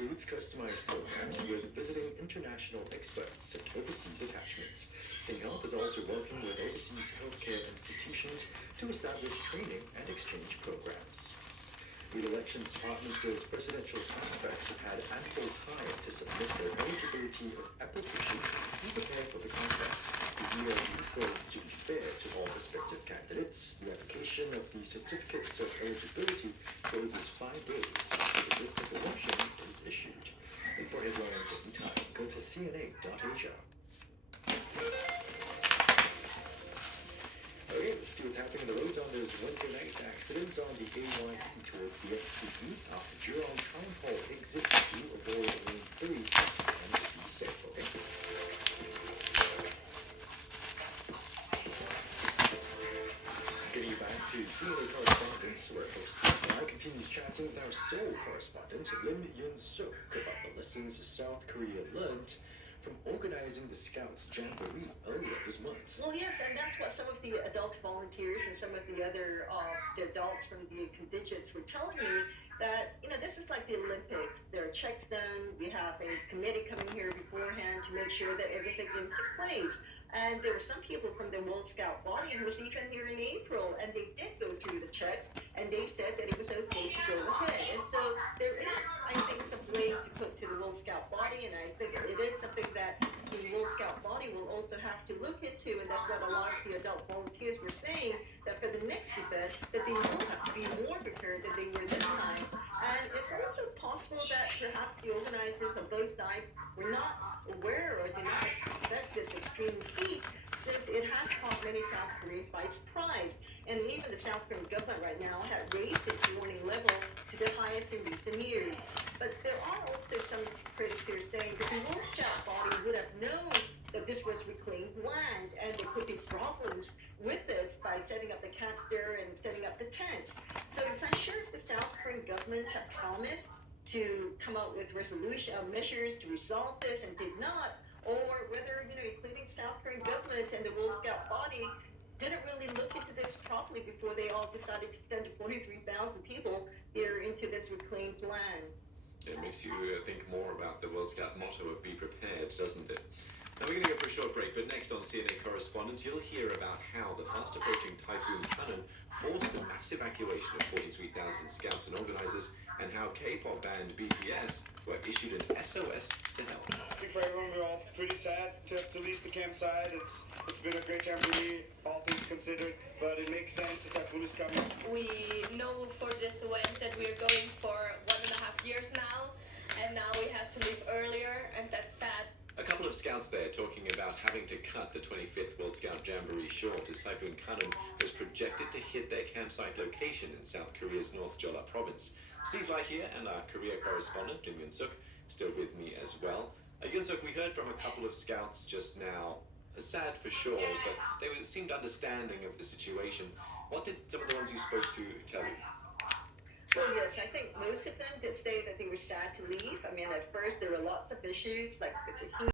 includes customized programs with visiting international experts and overseas attachments. SingHealth is also working with overseas healthcare institutions to establish training and exchange programs. The Elections Department says presidential suspects have had ample time to submit their eligibility applications and prepare for the contest. The ELD says to be fair to all prospective candidates, the application of the certificates of eligibility closes 5 days after the date of election is issued. And for headlines anytime, go to cna.asia. Okay, let's see what's happening on the roads on this Wednesday night. Accidents on the A1 towards the XCE after Jurong Town Hall exit to avoid lane 3 and be safe, okay? Getting back to CNA correspondence, where host Steve continues chatting with our Seoul correspondent Lim Yun-suk about the lessons South Korea learned from organizing the Scouts Jamboree earlier this month. Well, yes, and that's what some of the adult volunteers and some of the other the adults from the contingents were telling me, that, this is like the Olympics. There are checks done. We have a committee coming here beforehand to make sure that everything is in place. And there were some people from the World Scout body who was even here in April, and they did go through the checks, and they said that it was okay to go ahead. And so there is, I think, some blame to put to the World Scout body, and I think it is something that the World Scout body will also have to look into, and that's what a lot of the adult volunteers were saying, that for the next event, that they will have to be more prepared than they were this time. And it's also possible that perhaps the organizers on both sides were not aware or did not expect this extreme heat, since it has caught many South Koreans by surprise. And even the South Korean government right now had raised its warning level to the highest in recent years. But there are also some critics here saying that the World Scout body would have known that this was reclaimed land, and there could be problems with this by setting up the camps there and setting up the tents. So it's unsure if the South Korean government had promised to come out with measures to resolve this and did not, or whether, including South Korean government and the World Scout body didn't really look into this properly before they all decided to send 43,000 people here into this reclaimed land. It makes you think more about the World Scout motto of be prepared, doesn't it? Now we're going to go for a short break, but next on CNA Correspondence, you'll hear about how the fast-approaching Typhoon Kanan forced the mass evacuation of 43,000 scouts and organizers, and how K-pop band BTS were issued an SOS to help. I think for everyone, we're all pretty sad to have to leave the campsite. It's been a great jamboree, all things considered, but it makes sense that Typhoon is coming. We know for this event that we're going for 1.5 years now, and now we have to leave earlier, and that's sad. A couple of scouts there talking about having to cut the 25th World Scout Jamboree short, as Typhoon Kanan was projected to hit their campsite location in South Korea's North Jeolla province. Steve Lai here, and our Korea correspondent, Lim Yun-suk, still with me as well. Yun-suk, we heard from a couple of scouts just now, sad for sure, but they seemed understanding of the situation. What did some of the ones you spoke to tell you? Well, yes, I think most of them did say that they were sad to leave. I mean, at first there were lots of issues, like with the heat.